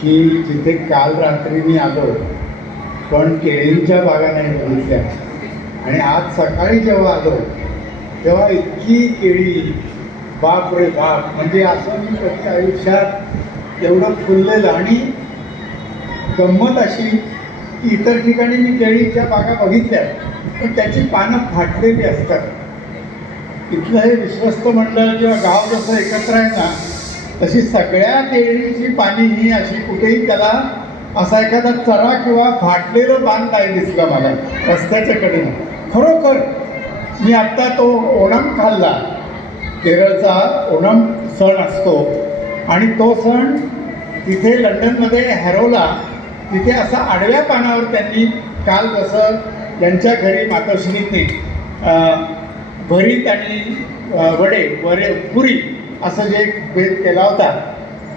की जिथे काल रात्री मी आलो पण केळींच्या बागा नाही बघितल्या आणि आज सकाळी जेव्हा आलो तेव्हा इतकी केळी बाप रे बाप म्हणजे असं मी कधी आयुष्यात एवढं फुललेलं आणि गंमत अशी की इतर ठिकाणी मी केळीच्या बागा बघितल्या पण त्याची पानं फाटलेली असतात. इथलं हे विश्वस्त मंडळ किंवा गाव जसं एकत्र आहे ना तशी सगळ्या केळीची पाणी ही अशी कुठेही त्याला असा एखादा चरा किंवा फाटलेलं पान नाही दिसलं मला रस्त्याच्या कडेनं. खरोखर मी आत्ता तो ओणम खाल्ला. केरळचा ओणम सण असतो आणि तो सण तिथे लंडनमध्ये हॅरोला तिथे असा आडव्या पानावर त्यांनी काल जसं त्यांच्या घरी मातोश्रीने भरीत आणि वडे वरे पुरी असं जे भेद केला होता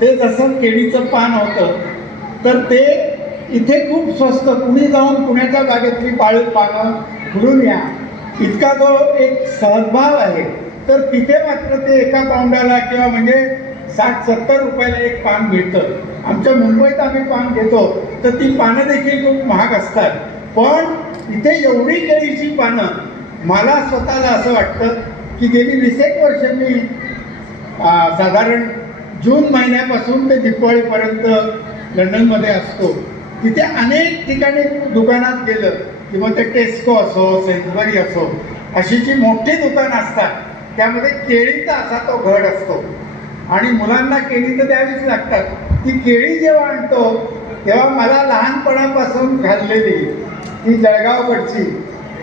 ते जसं केळीचं पान होतं तर ते इथे खूप स्वस्त कुणी जाऊन पुण्याच्या बागेतली पाळी पानं फुलून या. इतका जो एक सहजभाव आहे तर तिथे मात्र ते एका पाऊंडाला किंवा म्हणजे साठ सत्तर रुपयाला एक पान मिळतं. आमच्या मुंबईत आम्ही पान घेतो तर ती पानं देखील खूप महाग असतात. पण इथे एवढी केळीची पानं मला स्वतःला असं वाटतं की गेली वीस एक वर्ष मी साधारण जून महिन्यापासून ते दिवाळीपर्यंत लंडनमध्ये असतो. तिथे अनेक ठिकाणी दुकानात गेलं किंवा ते टेस्को असो सेन्सबरी असो अशी जी मोठी दुकानं असतात त्यामध्ये केळीचा असा तो घड असतो. आणि मुलांना केळी तर द्यावीच लागतात. ती केळी जेव्हा आणतो तेव्हा मला लहानपणापासून खाल्लेली ती जळगावकडची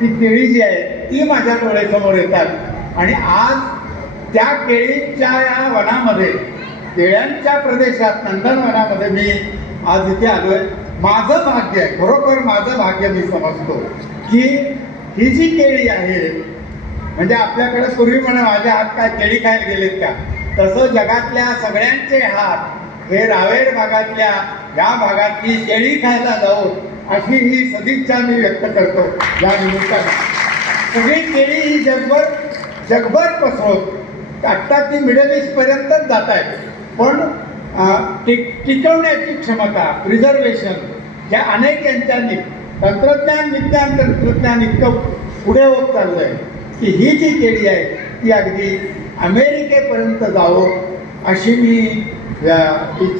ती केळी जी आहे ती माझ्या डोळ्यासमोर येतात. आणि आज त्या केळीच्या या वनामध्ये केळ्यांच्या प्रदेशात नंदनवनामध्ये मी आज इथे आलो आहे माझं भाग्य आहे खरोखर माझं भाग्य मी समजतो की ही जी केळी आहे म्हणजे आपल्याकडे पूर्वी म्हणा माझ्या हात काय केळी खायला गेलेत का? तसं जगातल्या सगळ्यांचे हात हे रावेर भागातल्या या भागातली केळी खायला जाऊन अशी ही सदिच्छा मी व्यक्त करतो या निमित्तानं. सगळी केळी ही जगभर जगभर पसरवत. आत्ता ती मिडल ईस्टपर्यंतच जात आहेत. पण टिक टिकवण्याची क्षमता प्रिझर्वेशन ज्या अनेक यांच्यानी तंत्रज्ञान विज्ञान तंत्रज्ञान इतकं पुढे होत चाललं आहे की ही जी केळी आहे ती अगदी अमेरिकेपर्यंत जावं अशी मी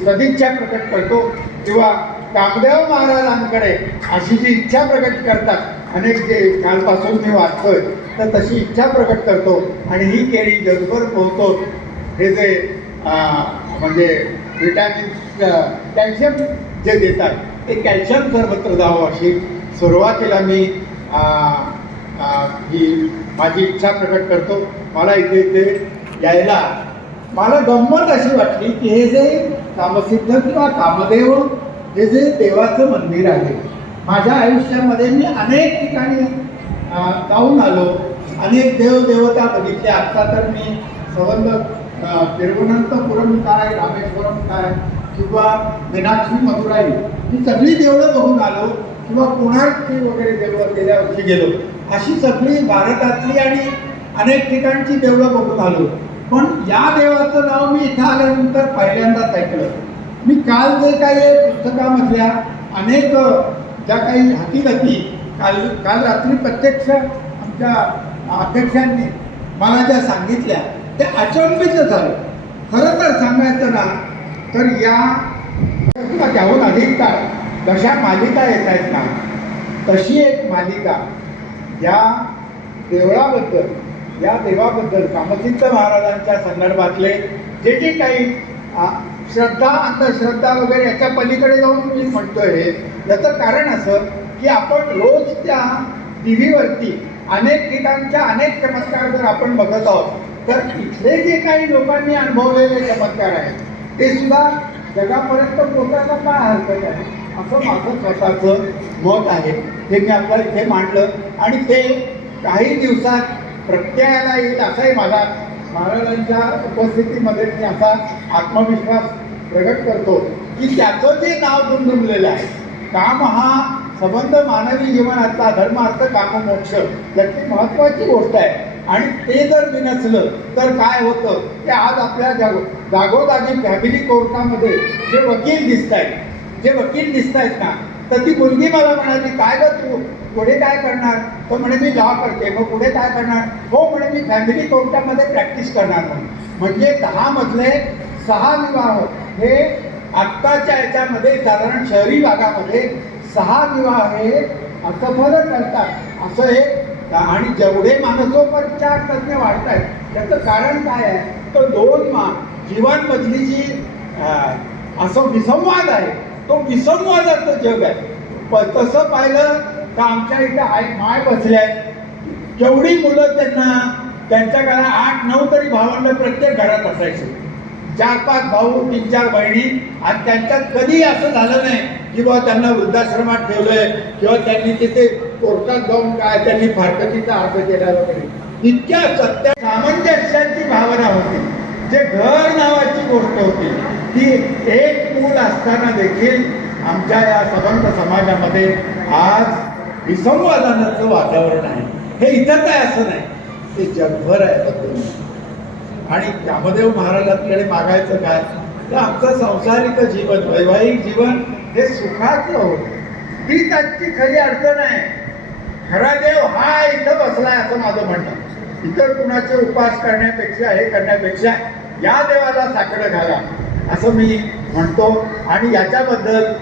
सदिच्छा प्रकट करतो. किंवा कामदेव महाराजांकडे अशी जी इच्छा प्रकट करतात अनेक जे कालपासून मी वाचतोय तर तशी इच्छा प्रकट करतो आणि ही केळी जगभर पोहोचतो. हे जे म्हणजे विटॅमिन कॅल्शियम जे देतात ते कॅल्शियम सर्वत्र जावं अशी सुरुवातीला मी ही माझी इच्छा प्रकट करतो. मला इथे इथे यायला मला गंमत अशी वाटली की हे जे कामसिद्ध किंवा कामदेव हे जे देवाचं मंदिर आहे माझ्या आयुष्यामध्ये मी अनेक ठिकाणी जाऊन आलो. अनेक देवदेवता बघितले. आत्ता तर मी संबंध तिरुवनंतपुरम काय रामेश्वरम काय किंवा मीनाक्षी मथुराई ही सगळी देवळं बघून आलो. किंवा कोणाची वगैरे देवळं गेल्या वर्षी गेलो. अशी सगळी भारतातली आणि अनेक ठिकाणची देवळं बघून आलो. पण या देवाचं नाव मी इथं आल्यानंतर पहिल्यांदाच ऐकलं. मी काल जे काही पुस्तकामधल्या अनेक ज्या काही हकीकती काल काल रात्री प्रत्यक्ष आमच्या अध्यक्षांनी मला ज्या सांगितल्या त्या अचंबित झालं. खरं तर सांगायचं ना तर या त्याहून अधिक काळ जशा मालिका येत आहेत ना तशी एक मालिका या देवळाबद्दल या देवाबद्दल कामसिद्ध महाराजांच्या संदर्भातले जे जे काही श्रद्धा अंधश्रद्धा वगैरे याच्या पलीकडे जाऊन मी म्हणतोय हे याचं कारण असं की आपण रोज त्या टी व्हीवरती अनेक ठिकाणच्या अनेक चमत्कार जर आपण बघत आहोत तर इथले जे काही लोकांनी अनुभवलेले चमत्कार आहेत ते सुद्धा जगापर्यंत पोचायला काय हरकत आहे? असं माझं स्वतःचं मत आहे. हे मी आपल्याला इथे मांडलं. आणि ते काही दिवसात प्रत्ययाला येईल असाही माझा महाराजांच्या उपस्थितीमध्ये मी असा आत्मविश्वास प्रकट करतो की त्याचं जे नाव दुमदुमलेलं आहे काम हा संबंध मानवी जीवनातला धर्म अर्थ काम मोक्ष याची महत्त्वाची गोष्ट आहे. आणि ते जर बिनसलं तर काय होतं? ते आज आपल्या जागो जागोजागी फॅमिली कोर्टामध्ये जे वकील दिसत आहेत जे वकील दिसत आहेत ना तर ती मुलगी मला म्हणाली काय ग तू? पुढे काय करणार? तर म्हणे मी लॉ करते. मग पुढे काय करणार? हो म्हणे मी फॅमिली कोर्टामध्ये प्रॅक्टिस करणार. म्हणून म्हणजे दहा मधले सहा विवाह. हे आत्ताच्या याच्यामध्ये साधारण शहरी भागामध्ये सहा विवाह हे फरक टाकतात असं हे आणि जेवढे मानसोपचार तज्ज्ञ वाढत आहेत त्याचं कारण काय आहे? तर दोन मा जीवांमधली जी असं विसंवाद आहे तो विसंवादाचं जग आहे. प तसं पाहिलं तर आमच्या इथे आई माय बसल्या आहेत. जेवढी मुलं त्यांना त्यांच्या घरात आठ नऊ तरी भावंड प्रत्येक घरात असायचे. चार पाच भाऊ तीन चार बहिणी. आणि त्यांच्यात कधी असं झालं नाही की बुवा त्यांना वृद्धाश्रमात ठेवलंय किंवा त्यांनी तिथे कोर्टात जाऊन काय त्यांनी फारकतीचा अर्ज केला वगैरे. इतक्या सत्य सामंजस्याची भावना होती. जे घर नावाची गोष्ट होती ती एक मूल असताना देखील आमच्या या सबंध समाजामध्ये आज विसंवादानाचं वातावरण आहे. हे इतर काय असं नाही. ते जगभर आहे. बद्दल आणि त्यामध्ये महाराजांकडे मागायचं काय? तर आमचं संसारिक जीवन वैवाहिक जीवन हे सुखाचं होतं. ती त्याची खरी अडचण आहे. खरा देव हा इथं बसलाय असं माझं म्हणणं. इतर कुणाचे उपास करण्यापेक्षा हे करण्यापेक्षा या देवाला साकडं घाला असं मी म्हणतो. आणि याच्याबद्दल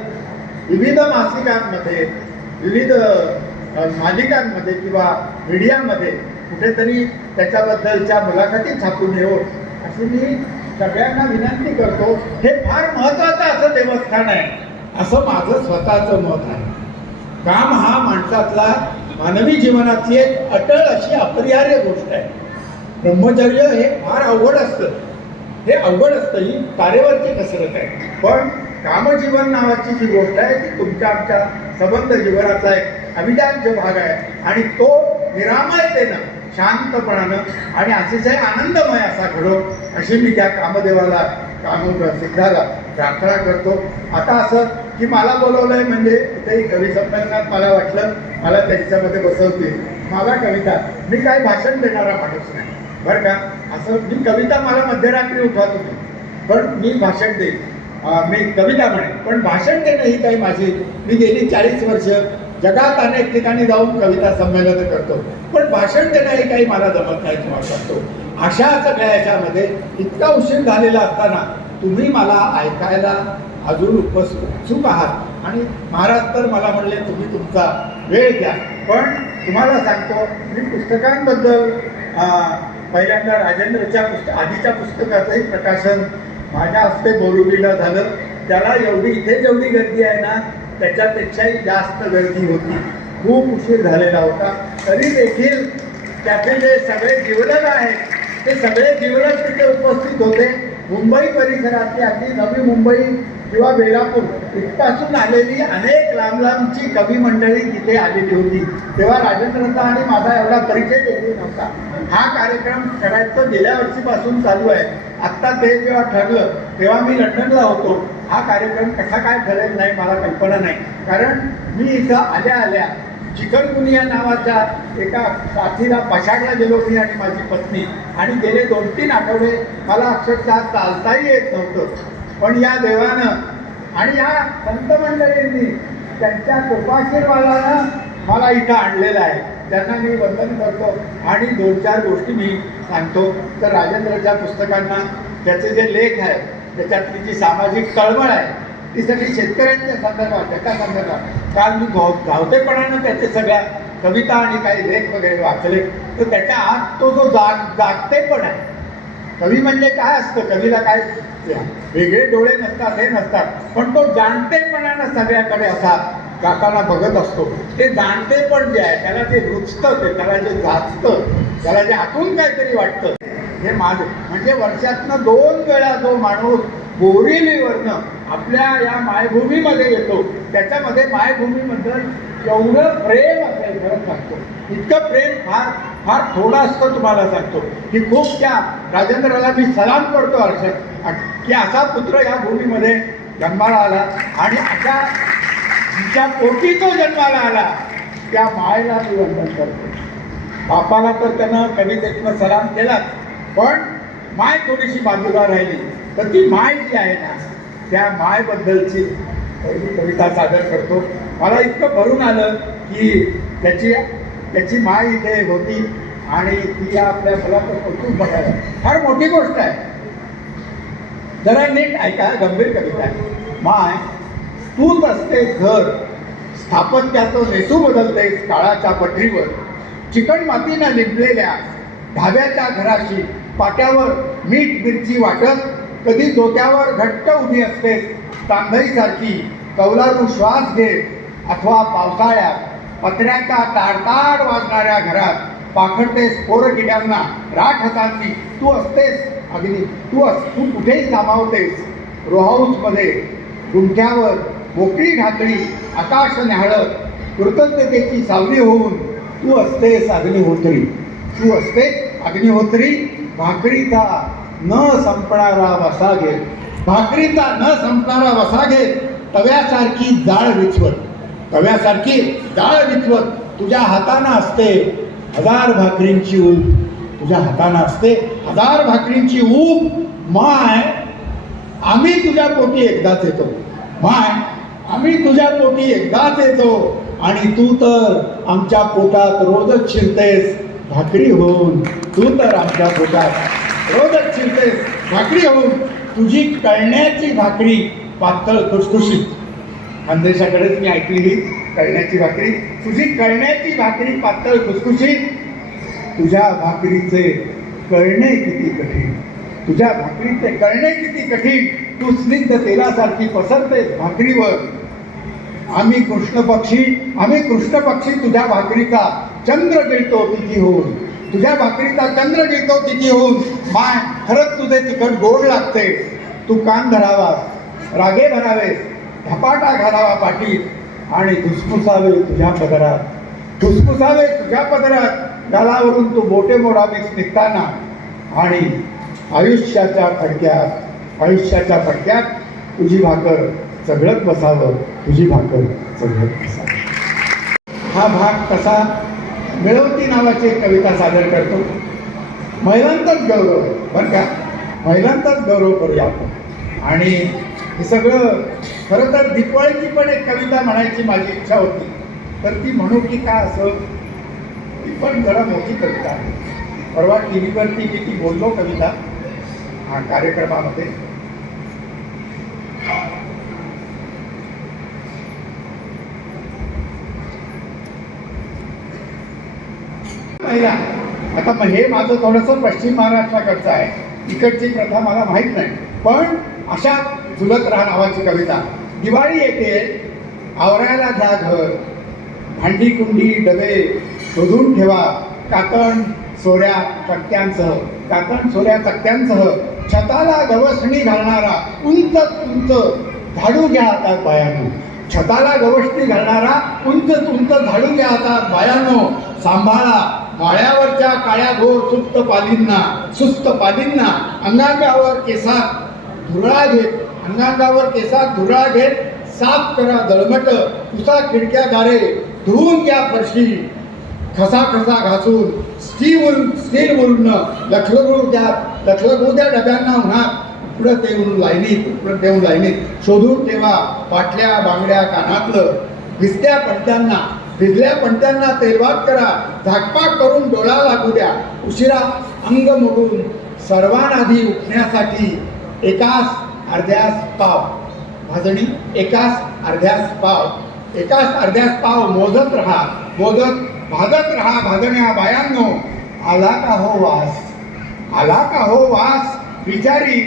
विविध मासिकांमध्ये विविध मालिकांमध्ये किंवा मीडियामध्ये कुठेतरी त्याच्याबद्दलच्या मुलाखती छापून येऊ अशी मी सगळ्यांना विनंती करतो. हे फार महत्वाचं असं देवस्थान आहे. असं माझं स्वतःचं मत आहे. काम हा माणसातला मानवी जीवनातली एक अटळ अशी अपरिहार्य गोष्ट आहे. ब्रह्मचर्य हे फार अवघड असतं. हे अवघड असतं ही तारेवरची कसरत आहे. पण कामजीवन नावाची जी गोष्ट आहे ती तुमच्या आमच्या संबंध जीवनाचा एक अविजाज्य भाग आहे आणि तो निरामयतेनं शांतपणानं आणि अतिशय आनंदमय असा घडो अशी मी त्या कामदेवाला काम सिद्धाला प्रार्थना करतो. आता असं की मला बोलवलंय म्हणजे ते कवी संमेलनात मला वाटलं मला त्यांच्यामध्ये बसवतील. मला कविता मी काय भाषण देणारा माणूस नाही. बरं का? असं मी कविता मला मध्यरात्री उठवा तुम्ही. पण मी भाषण देईन. मी कविता म्हणेन. पण भाषण देणं ही काही माझी मी गेली चाळीस वर्ष जगात अनेक ठिकाणी जाऊन कविता संमेलन करतो. पण भाषण देणं काही मला जमत नाही तुम्हाला सांगतो. अशा सगळ्या याच्यामध्ये इतका उशीर झालेला असताना तुम्ही मला ऐकायला अजून उपस उत्सुक आहात. आणि महाराज तर मला म्हणले तुम्ही तुमचा वेळ द्या पण तुम्हाला सांगतो मी पुस्तकांबद्दल पहिल्यांदा राजेंद्रच्या पुस्त आधीच्या पुस्तकाचंही प्रकाशन माझ्या हस्ते बोरुबीला झालं. त्याला एवढी इथे जेवढी गर्दी आहे ना त्याच्यापेक्षाही जास्त गर्दी होती. खूप उशीर झालेला होता. तरी देखील त्याचे जे सगळे जीवनक आहेत ते सगळे जीवनक तिथे उपस्थित होते. मुंबई परिसरातली अगदी नवी मुंबई किंवा बेलापूर इथपासून आलेली अनेक लांब लांबची कवी मंडळी तिथे आलेली होती. तेव्हा राजेंद्रचा आणि माझा एवढा परिचय देखील नव्हता. हा कार्यक्रम करायचं गेल्या वर्षीपासून चालू आहे. आत्ता ते जेव्हा ठरलं तेव्हा मी लंडनला होतो. हा कार्यक्रम कसा काय ठरेल नाही मला कल्पना नाही. कारण मी इथं आल्या आल्या चिकनगुनिया नावाच्या एका साथीला पशाडला गेलो मी आणि माझी पत्नी. आणि गेले दोन तीन आठवडे मला अक्षरशः चालताही येत नव्हतं. पण या देवानं आणि या संत मंडळींनी त्यांच्या कृपाशीर्वादानं मला इथं आणलेलं आहे. त्यांना मी वंदन करतो. आणि दोन चार गोष्टी मी सांगतो. तर राजेंद्रच्या पुस्तकांना त्याचे जे लेख आहे त्याच्यातली जी सामाजिक तळमळ आहे ती सगळी शेतकऱ्यांच्या संदर्भात एका संदर्भात. काल मी धाव धावतेपणानं त्याचे सगळ्या कविता आणि काही लेख वगैरे वाचले. तर त्याच्या आत तो जो जाग जागते पण आहे. कवी म्हणजे काय असतं? कवीला काय वेगळे डोळे नसतात हे नसतात. पण तो जाणतेपणानं सगळ्याकडे असा जाताना बघत असतो. ते जाणतेपण जे आहे त्याला जे रुचतं ते त्याला जे जाचतं त्याला जे आतून काहीतरी वाटतं हे माझं. म्हणजे वर्षातनं दोन वेळा जो माणूस बोरिवलीवरनं आपल्या या मायभूमीमध्ये येतो. त्याच्यामध्ये मायभूमीबद्दल एवढं प्रेम असेल खरं सांगतो. इतकं प्रेम फार फार थोडं असतं तुम्हाला सांगतो. की खूप त्या राजेंद्राला मी सलाम करतो हर्षद की असा पुत्र या भूमीमध्ये जन्माला आला. आणि अशा तिच्या पोटी तो जन्माला आला त्या मायला मी वंदन करतो. बापाला तर त्यानं कवितेतनं सलाम केलाच पण माय थोडीशी बाजूला राहिली. तर ती माय जी आहे ना त्या मायबद्दलची कविता सादर करतो. मला इतकं भरून आलं की त्याची त्याची माय इथे होती आणि ती आपल्या मुलाचं कौतुक बघायला. फार मोठी गोष्ट आहे. जरा नीट ऐका गंभीर कविता आहे. माय तूच असते घर स्थापत्याचं नेसू बदलतेस काळाच्या पटरीवर. चिकण मातीनं लिंपलेल्या ढाब्याच्या घराशी पाट्यावर मीठ मिरची वाटत कधी धोत्यावर घट्ट उभी असते तांबईसारखी कौलारू श्वास घेत अथवा पावसाळ्यात पत्र्याच्या ताडताड वाजणाऱ्या घरात पाखडतेस पोरकिड्यांना राठ हातांनी तू असतेस अगदी तू अस तू कुठेही सामावतेस. रोहाऊसमध्ये गुंठ्यावर मोकळी ढाकळी आकाश न्याहाळत कृतज्ञतेची सावली होऊन तू असतेस अग्निहोत्री. तू असतेस अग्निहोत्री भाकरीचा न संपणारा वसा घेत. भाकरीचा न संपणारा वसा घेत तव्यासारखी जाळ विचवत. तव्यासारखी जाळ विचवत. तुझ्या हातानं असते हजार भाकरींची ऊब. तुझ्या हातानं असते हजार भाकरींची ऊब. माय आम्ही तुझ्या पोटी एकदाच येतो. माय आम्ही तुझ्या पोटी एकदाच येतो. आणि तू तर आमच्या पोटात रोजच शिरतेस भाकरी होऊन. तू तर आमच्या पोटात रोजच शिरतेस भाकरी होऊन. तुझी कळण्याची भाकरी पातळ खुसखुशीत. खानदेशाकडेच मी ऐकली ही कळण्याची भाकरी. तुझी कळण्याची भाकरी पातळ खुसखुशीत. तुझ्या भाकरीचे कळणे किती कठीण. तुझ्या भाकरीचे कळणे किती कठीण. तू स्निग्ध तेलासारखी पसरतेस भाकरीवर. आम्ही कृष्ण पक्षी आम्ही कृष्ण पक्षी तुझ्या भाकरीचा चंद्र गिळतो तिथी होऊन तुझ्या भाकरीचा चंद्र गिळतो तिथी होऊन माय खरंच तुझे तिखट गोड लागते. तू कान धरावास रागे भरावे धपाटा घालावा पाठी आणि धुसफुसावे तुझ्या पदरात. धुसफुसावे तुझ्या पदरात. गालावरून तू बोटे मोडावीस निघताना. आणि आयुष्याच्या फडक्यात आयुष्याच्या फडक्यात तुझी भाकर चघळत बसावं. तुझी भाकर चढवत असा. हा भाग कसा मिळवती नावाची एक कविता सादर करतो. महिलांचाच गौरव आहे बरं का? महिलांचाच गौरव करूया आपण. आणि हे सगळं खरं तर दिपवाळीची पण एक कविता म्हणायची माझी इच्छा होती. तर ती म्हणू की का असं? ती पण जरा मोठी कविता आहे. परवा टी व्हीवरती मी ती बोललो कविता. हा कार्यक्रमामध्ये. महिला आता मग हे माझं थोडंसं पश्चिम महाराष्ट्राकडचं आहे. इकडची प्रथा मला माहीत नाही. पण अशा झुलत राहा नावाची कविता. दिवाळी येते आवरायला जा घर. भांडी कुंडी डबे शोधून ठेवा. कातण सोऱ्या चकत्यांसह. कातण सोऱ्या चकत्यांसह. छताला गवसणी घालणारा उंच उंच. झाडू घ्या हातात बायानो. छताला गवसणी घालणारा उंच उंच. झाडू घ्या हातात बायानो. सांभाळा. माळ्यावरच्या काळ्या घोर सुप्त पालींना सुस्त पालींना अंगांगावर केसात धुरळा घेत अंगांगावर केसात धुरळा घेत साफ करा दळमट पुसा खिडक्या दारे धुवून घ्या फरशी. खसा खसा घासून स्टील वूल स्टील वूलनं लखलगू द्या लखलगू द्या डब्यांना उन्हात पुढं देऊन लाईनीत पुढं देऊन लाईनीत शोधून ठेवा पाटल्या बांगड्या कानातलं भिजत्या पडद्यांना भिजल्या पडद्यांना तेलवात करा झाकपाक करून डोळा लागू द्या. उशिरा अंग मोडून सर्वांआधी उठण्यासाठी एकास अर्ध्यास पाव. भाजणी एकास अर्ध्यास पाव. एकास अर्ध्यास पाव मोजत राहा मोजत भाजत राहा भाजण्या बायांनो. आला का हो वास? आला का हो वास? विचारी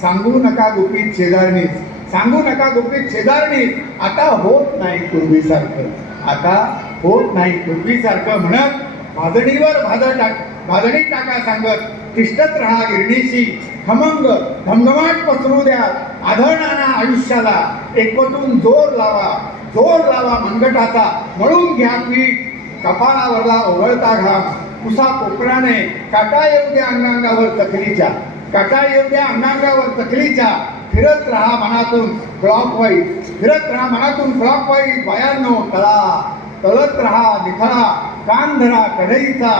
सांगू नका गुपित शेजारणीच सांगू नका गुपित शेजारणीच आता होत नाही पूर्वीसारखं. आता होत नाही. पूर्वीसारखं म्हणत भाजणीवर भाजण टाक भाजणी टाका सांगत तिष्ठत राहा गिरणीशी. खमंग घमघमाट पसरू द्या. आधळणारा आयुष्याला एकवटून जोर लावा. जोर लावा मनगटाचा. मळून घ्या पीठ. कपाळावरला ओवळता घाम. कुसा कोपराने काटा येऊ द्या अंगांगावर तकलीच्या. काटा येऊ द्या अंगांगावर तकलीच्या फिरत राहा मनातून क्लॉक वाईज फिरत राहा मनातून क्लॉक वाईज बायांनो तळा तळत राहा निखळा कान धरा कढईचा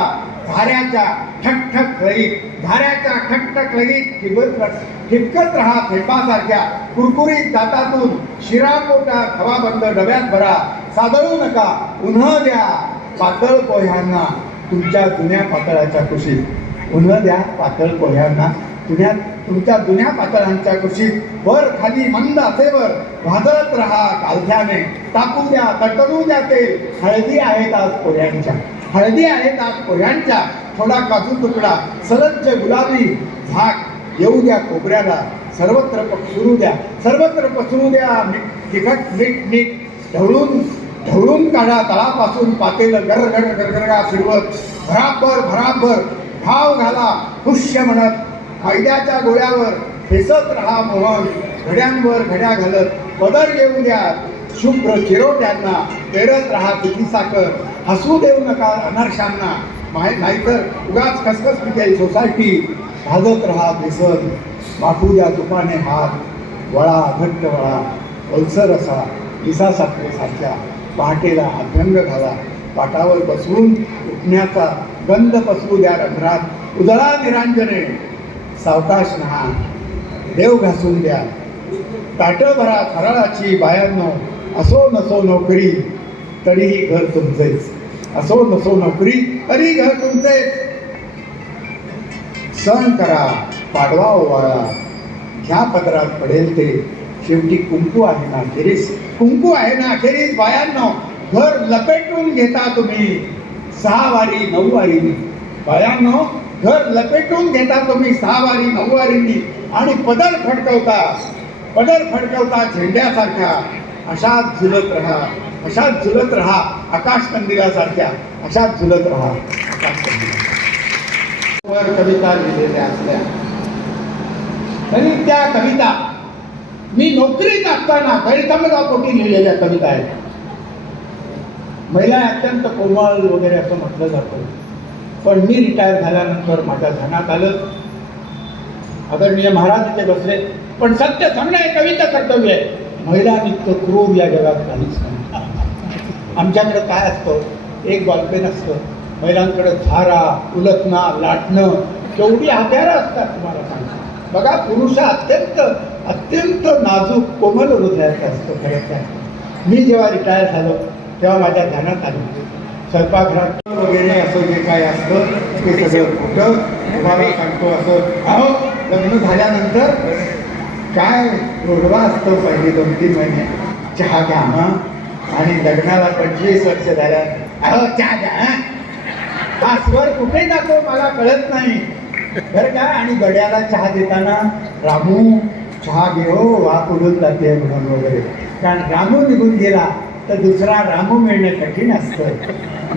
धाऱ्याच्या ठकठक लईत धाऱ्याच्या ठकठक लईत किबत ठिपकत राहा थेंबासारख्या कुरकुरीत दातातून शिरा पोटा खवा बंद डब्यात भरा सादळू नका उन्ह द्या पातळ पोह्यांना तुमच्या जुन्या पातळाच्या कुशीत उन्ह द्या पातळ पोह्यांना. जुन्या तुमच्या जुन्या पातळांच्या कुशीत वर खाली मंद असेवर भाजत राहा कालथ्याने टाकू द्या तटरू द्या ते. हळदी आहेत आज पोह्यांच्या हळदी आहेत आज पोह्यांच्या थोडा काजू तुकडा सलज्ज गुलाबी. झाक येऊ द्या कोपऱ्याला सर्वत्र पसरू द्या. सर्वत्र पसरू द्या. मीठ तिखट मीठ मीठ. ढवळून ढवळून काढा तळापासून पातेलं गर गर गरगरगा फिरवत. भराभर भराभर. भाव घाला. पुष्य म्हणत. फायद्याच्या गोळ्यावर फेसत राहा मोहन घड्यांवर घड्या घालत. पदर येऊ द्या. शुभ्र चिरोट्यांना पेरत राहा किती साखर. हसू देऊ नका अनर्शांना. माहीत नाहीतर उगाच खसखस पिकेल सोसायटी भाजत राहा बेसन बापू द्या तुपाने हात. वळा घट्ट वळा. ओलसर असा. इसा साखरेसारख्या पहाटेला अभ्यंग घाला. पाटावर बसवून उठण्याचा गंध पसरू द्या रंध्रात. उजळा निरांजने. सावकाश नहा देव घासून द्या. ताटं भरा फराळाची बायांनो. असो नसो नोकरी तरीही घर तुमचेच. असो नसो नोकरी तरी घर तुमचेच. सण करा पाडवा ओवाळा. ह्या पदरात पडेल ते. शेवटी कुंकू आहे ना अखेरीस. कुंकू आहे ना अखेरीस बायांनो. घर लपेटून घेता तुम्ही. सहा वारी नऊ वारी. बायांनो घर लपेटून घेता तुम्ही सहावारी नऊवारींनी. आणि पदर फडकवता पदर फडकवता झेंड्यासारख्या. अशाच झुलत राहा अशाच झुलत राहा आकाश मंदिरासारख्या अशाच झुलत राहा आकाश वर कविता लिहिलेल्या असल्या. तरी त्या कविता मी नोकरीत असताना गैरसमजापोटी लिहिलेल्या कविता आहेत. महिला अत्यंत कोमल वगैरे असं म्हटलं जातं. पण मी रिटायर झाल्यानंतर माझ्या ध्यानात आलं. आदरणीय महाराज इथे बसले. पण सत्य सांगणं हे कविता कर्तव्य आहे. महिला इतकं क्रूर या जगात काहीच नाही. आमच्याकडे काय असतं? एक बॉलपेन असतं. महिलांकडे झारा उलटणं लाटणं केवढी हत्यारं असतात तुम्हाला सांगतो. बघा पुरुष अत्यंत अत्यंत नाजूक कोमल हृदयाचं असतं खरं काय मी जेव्हा रिटायर झालो तेव्हा माझ्या ध्यानात आलं. स्वयंपाकघरात वगैरे असं जे काय असतं ते सगळं खोटं तुम्हाला सांगतो असं. अहो लग्न झाल्यानंतर काय रोडवा असतो पहिले दोन तीन महिने? चहा घ्या हा. आणि लग्नाला पंचवीस वर्ष झाल्या. अहो चहा घ्या हा. स्वर कुठे जातो मला कळत नाही. बरं का? आणि गड्याला चहा देताना रामू चहा घेऊ वा उडून जाते म्हणून वगैरे. कारण रामू निघून गेला. तर दुसरा रामू मिळणं कठीण असतं.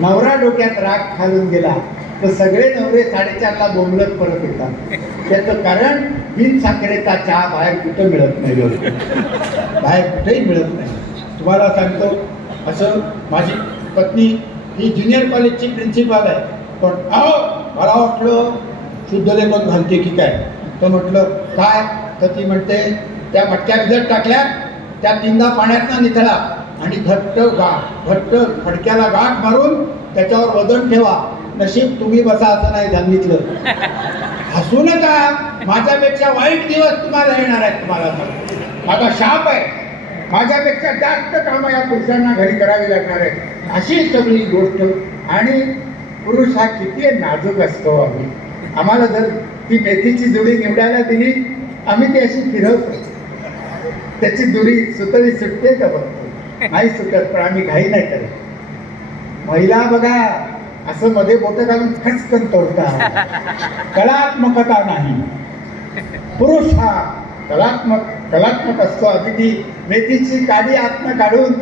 नवरा डोक्यात राग घालून गेला तर सगळे नवरे साडेचारला बोंबलत परत येतात. त्याचं कारण बिन साखरेचा चहा बाहेर कुठं मिळत नाही. बाहेर कुठेही मिळत नाही. तुम्हाला सांगतो असं माझी पत्नी ही ज्युनियर कॉलेजची प्रिन्सिपाल आहे. पण अहो मला वाटलं शुद्धलेखन घालते की काय? तर म्हटलं काय? तर ती म्हणते त्या मटक्या भिजत टाकल्या त्या तीनदा पाण्यातनं निथळा. आणि घट्ट गाठ घट्ट फडक्याला गाठ मारून त्याच्यावर वजन ठेवा. नशीब तुम्ही बसा असं नाही सांगितलं. हसू नका. माझ्यापेक्षा वाईट दिवस तुम्हाला येणार आहेत तुम्हाला. माझा शाप आहे. माझ्यापेक्षा जास्त कामं या पुरुषांना घरी करावी लागणार आहे अशी सगळी गोष्ट. आणि पुरुष हा किती नाजूक असतो आम्ही. आम्हाला जर ती मेथीची जुडी निवडायला दिली आम्ही ती अशी फिरवतो. त्याची दुरी सुतळी सुटते का बघतो नाही सुटत पण आम्ही घाई नाही करत. महिला बघा असं मध्ये बोट घालून खचकन तोडता कलात्मकता नाही. पुरुष हा कलात्मक कलात्मक असतो. अगदी मेथीची काडी आतनं काढून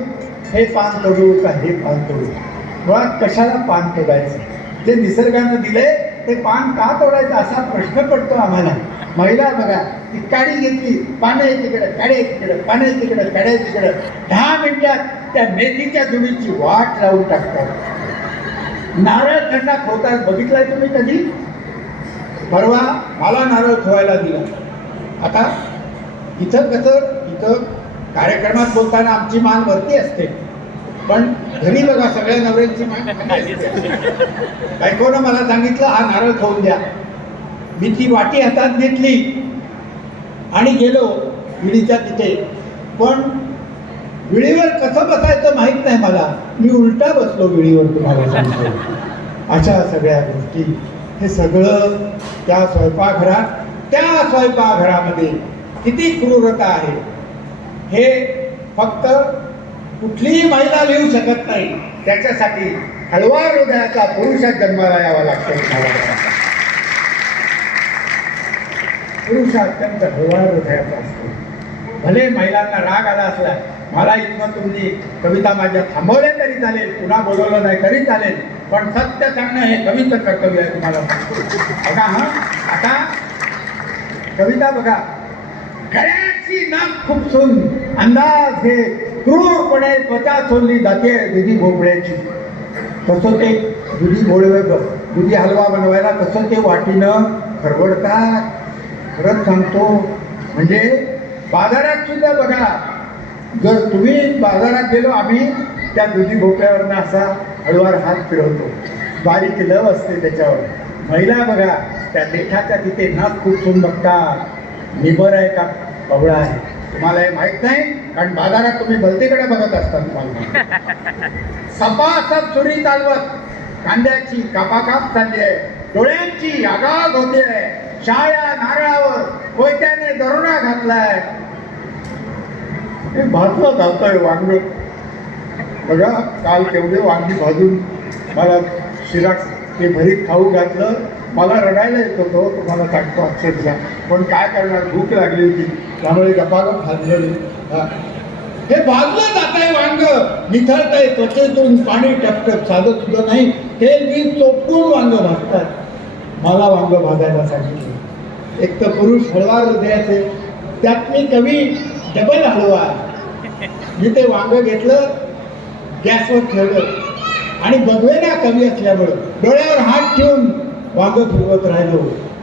हे पान तोडू का हे पान तोडू? मुळात कशाला पान तोडायचं? जे निसर्गानं दिले ते पान का तोडायचं असा प्रश्न पडतो आम्हाला. महिला बघा ती काडी घेतली पानं तिकडं काड्या तिकडं पानं तिकडं काड्या तिकडं. दहा मिनिटात त्या मेथीच्या जुडीची वाट लावून टाकतात. नारळ थंडा खोतात बघितलाय तुम्ही कधी? परवा मला नारळ ठेवायला दिला. आता इथं कसं इथं कार्यक्रमात बोलताना आमची मान वरती असते. पण घरी बघा सगळ्या नवऱ्यांची मान बायकोनं मला सांगितलं हा नारळ खाऊन द्या. मी ती वाटी हातात घेतली. आणि गेलो विडीच्या तिथे. पण विळीवर कसं बसायचं माहीत नाही मला. मी उलटा बसलो विळीवर तुम्हाला सांगतो. अशा सगळ्या गोष्टी. हे सगळं त्या स्वयंपाकघरात त्या स्वयंपाकघरामध्ये किती क्रूरता आहे. हे फक्त कुठलीही महिला लिहू शकत नाही. त्याच्यासाठी हळवार हृदयाचा पुरुषात जन्माला यावा लागतो. मला पुरुष हा अत्यंत हळवा हृदयाचा असतो. भले महिलांना राग आला असला मला इथनं तुम्ही कविता माझ्या थांबवल्या तरी चालेल पुन्हा बोलवलं नाही तरी चालेल पण सत्य सांगणं हे कवीचं कर्तव्य आहे तुम्हाला बघा हा आता कविता बघा. गळ्याची नाक खूप सून अंदाज हे क्रूरपणे त्वचा सोडली जाते दुधी भोपळ्याची. तसं ते दुधी भोळवे दुधी हलवा बनवायला तसं ते वाटीनं खरवडतात. खरंच सांगतो म्हणजे बाजारात सुद्धा बघा जर तुम्ही बाजारात गेलो आम्ही त्या दुधी भोपळ्यावरनं असा हळूवार हात फिरवतो. बारीक लव असते त्याच्यावर. महिला बघा त्या देठाच्या तिथे नाक खुपसून बघतात. निबर आहे का? कवळा आहे. तुम्हाला हे माहीत नाही कारण बाजारात तुम्ही भलतीकडे बघत असता तुम्हाला सपासप सुरी चालवत. कांद्याची कापाकाप चालली आहे. डोळ्यांची आगाग होते. शाया नारळावर कोयत्याने दरोडा घातलाय. हे भाजलं जातोय वांग. बघा काल तेवढे वांगी भाजून मला शिरा ते भरीत खाऊ घातलं. मला रडायला येत होतो तुम्हाला सांगतो अक्षरशः. पण काय करणार? भूक लागली होती. त्यामुळे गपागप भाजलेली. हे. भाजलं जात आहे वांग. निथळत आहे त्वचेतून पाणी टपटप. साधत सुद्धा नाही. तेल बीज चोपटून वांग भाजतात. मला वांग भाजायला सांगितले एक तर पुरुष हळवा हृदयाचे त्यात मी कवी डबल हळवा. मी ते वांग घेतलं गॅसवर ठेवलं. आणि बघवेना कवी असल्यामुळं डोळ्यावर हात ठेवून वांग फिरवत राहिलो.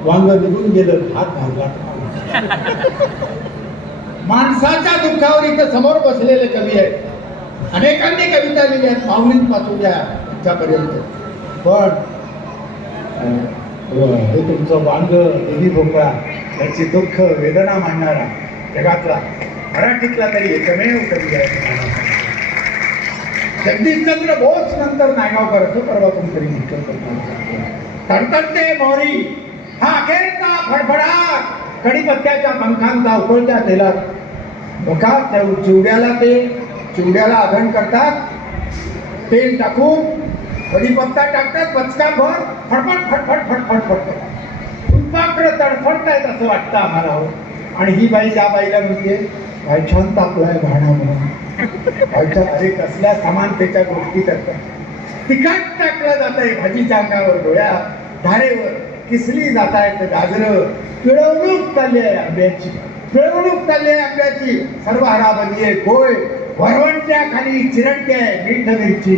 वांग निघून गेलं हात भाजला माणसाच्या दुःखावर इथं समोर बसलेले कवी आहेत. अनेकांनी कविता लिहिल्या आहेत पाहुणींपासून द्या आजच्यापर्यंत पण हो, हे तुमचं वांग दिदी भोपळा याची दुःख वेदना मांडणारा जगातला मराठीतला तरी एकमेव कवी आहे. जगदीशचंद्र बोस नंतर नायगावकर असं परवा तुमतरी म्हटलं होतं तुम्हाला तडतडते मोहरी हा अखेरचा फडफडाट कडीपत्त्याच्या पंखांचा उकळत्या तेलात. बघा त्या चिवड्याला ते चिवड्याला आधण करतात. तेल टाकून कढीपत्ता टाकतात पचका भर फडफड फडफड फडफड फडफड फुलपाखरं तडफडतायत असं वाटतं आम्हाला हो. आणि ही बाई त्या बाईला म्हणते काय छान तापलाय घाणा म्हणून. अरे कसल्या समानतेच्या गोष्टी करतात. तिखट टाकलं जात आहे भाजीच्या अंगावर डोळ्या धारेवर. किसली जात आहेत गाजरं. पिळवणूक चालली आहे आंब्याची. पिळवणूक चालली आहे आंब्याची. सर्व हराबंदी आहे गोय वरवंट्या खाली चिरटते आहे मीठ मिरची.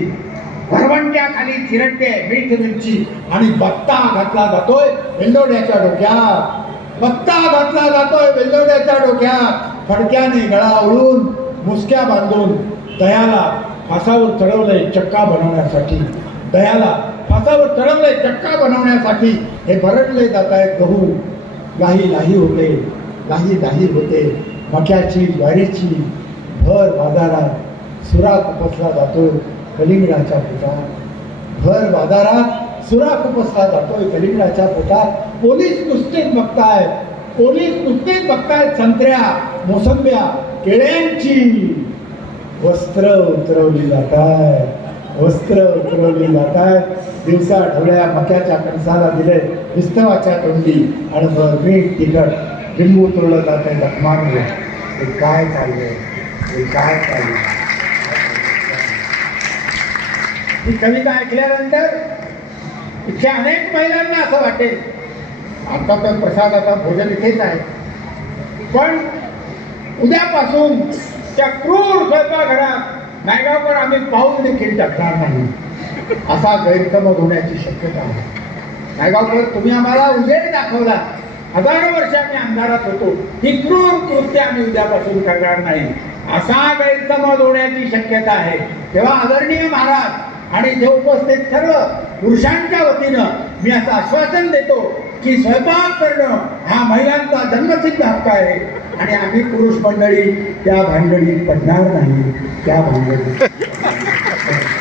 भरवंट्याखाली खाली मीठ मिरची आणि बत्ता घातला जातोय वेल्लोड्याच्या डोक्यात. बत्ता घातला जातोय वेल्लोड्याच्या डोक्यात. फडक्याने गळा उडून मुसक्या बांधून दयाला फासावर चढवलंय चक्का बनवण्यासाठी. दयाला फासावर चढवलंय चक्का बनवण्यासाठी. हे भरडले जात आहेत गहू. लाही लाही होते लाही लाही होते. मक्याची ज्वारीची भर बाजारात सुरात उपसला जातोय. कलिंगडाच्या पोटात. भर बाजारात सुरा खुपसला जातोय कलिंगडाच्या पोटात. पोलीस नुसतेच बघताय. पोलीस नुसतेच बघतायत संत्र्या मोसंब्या केळ्यांची. वस्त्र उतरवली जात आहेत वस्त्र उतरवली जात आहेत दिवसा आठवड्या मक्याच्या कणसाला दिले विस्तवाच्या तोंडी आणि मग मीठ तिखट लिंबू उतरवलं जात आहे जखमांवर काय चाललंय? हे काय चाललंय? ही कविता ऐकल्यानंतर इथल्या अनेक महिलांना असं वाटेल आता तर प्रसादाचा भोजन इथेच आहे. पण उद्यापासून त्या क्रूर स्वयंपाकघरात नायगावकर आम्ही पाऊल देखील टाकणार नाही. असा गैरसमज होण्याची शक्यता आहे. नायगावकर तुम्ही आम्हाला उजेड दाखवला. हजारो वर्ष आम्ही अंधारात होतो. ही क्रूर कृत्य आम्ही उद्यापासून करणार नाही. असा गैरसमज होण्याची शक्यता आहे. तेव्हा आदरणीय महाराज आणि जे उपस्थित सर्व पुरुषांच्या वतीनं मी असं आश्वासन देतो की स्वयंपाक करणं हा महिलांचा जन्मसिद्ध हक्क आहे. आणि आम्ही पुरुष मंडळी त्या भांडणीत पडणार नाही. त्या भांडणीत